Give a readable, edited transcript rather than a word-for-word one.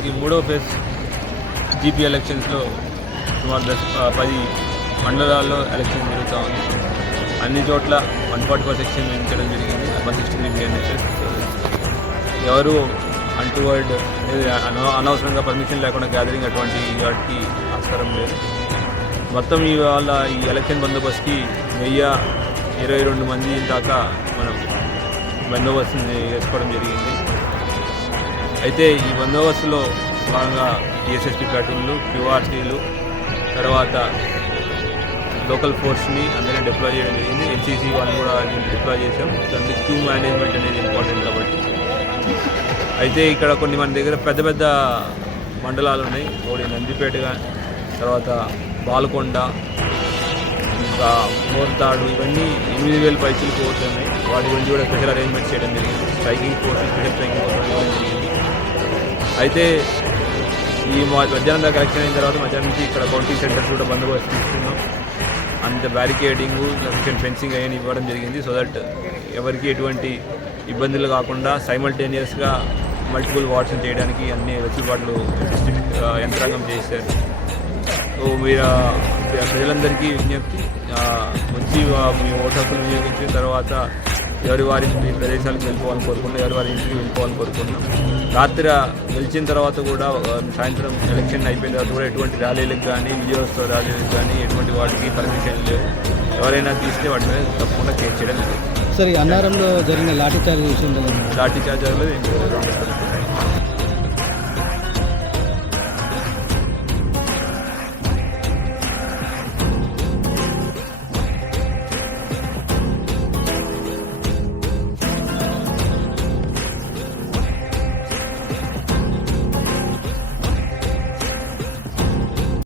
మనకి మూడవ phase GP ఎలక్షన్స్లో సుమారు 10 మండలాల్లో ఎలక్షన్ జరుగుతూ ఉంది. అన్ని చోట్ల 144 సెక్షన్ విధించడం జరిగింది. 163 BNSS. ఎవరు అంటువర్డ్ అనవసరంగా పర్మిషన్ లేకుండా గ్యాదరింగ్ అటువంటి వాటికి ఆస్కారం లేదు. మొత్తం ఇవాళ ఈ ఎలక్షన్ బందోబస్తుకి 1022 మంది దాకా మనం బందోబస్తు చేసుకోవడం జరిగింది. అయితే ఈ బందోబస్తులో భాగంగా DSSP ప్లాటూన్లు, QRTలు, తర్వాత లోకల్ ఫోర్స్ని అందరినీ డిప్లాయ్ చేయడం జరిగింది. NCC వాళ్ళు కూడా డిప్లాయ్ చేసాం. దానికి క్యూ మేనేజ్మెంట్ అనేది ఇంపార్టెంట్ కాబట్టి. అయితే ఇక్కడ కొన్ని మన దగ్గర పెద్ద పెద్ద మండలాలు ఉన్నాయి. ఒకటి నందిపేట, తర్వాత బాల్కొండ, ఇంకా మోర్తాడు, ఇవన్నీ 8,000 పైచీలు పోతున్నాయి. వాటి గురించి కూడా స్పెషల్ అరేంజ్మెంట్ చేయడం జరిగింది. Striking force, special striking force ఇవ్వడం జరిగింది. అయితే ఈ మధ్యాహ్నం దాకా ఎలక్షన్ అయిన తర్వాత మధ్యాహ్నం నుంచి ఇక్కడ కౌంటింగ్ సెంటర్స్ కూడా బందోబస్తు తీసుకున్నాం. అంత బ్యారికేడింగ్, సఫిషియెంట్ ఫెన్సింగ్ అయ్యని ఇవ్వడం జరిగింది. సో దట్ ఎవరికి ఎటువంటి ఇబ్బందులు కాకుండా సైమల్టేనియస్గా మల్టిపుల్ వార్డ్స్ చేయడానికి అన్ని వెసులుబాట్లు డిస్ట్రిక్ట్ యంత్రాంగం చేశారు. సో మీరు ప్రజలందరికీ విజ్ఞప్తి, వచ్చి మీ ఓటు హక్కును వినియోగించిన తర్వాత ఎవరి వారి ప్రదేశాలకు వెళ్ళిపోవాలని కోరుకున్నాం, ఎవరి వారి ఇంటికి వెళ్ళిపోవాలని కోరుకున్నాం. రాత్రి గెలిచిన తర్వాత కూడా సాయంత్రం ఎలక్షన్ అయిపోయిన తర్వాత కూడా ఎటువంటి ర్యాలీలకు కానీ, విజయోత్సవ ర్యాలీలకు కానీ ఎటువంటి వాటికి పర్మిషన్ లేవు. ఎవరైనా తీస్తే వాటి మీద తప్పకుండా కేసు చేయడం జరుగుతుంది. సరే, అన్నారంలో జరిగిన లాఠీ చార్జ్ విషయంలో లాఠీ చార్జ్ జరగలేదు, ఏం జరగలేదు.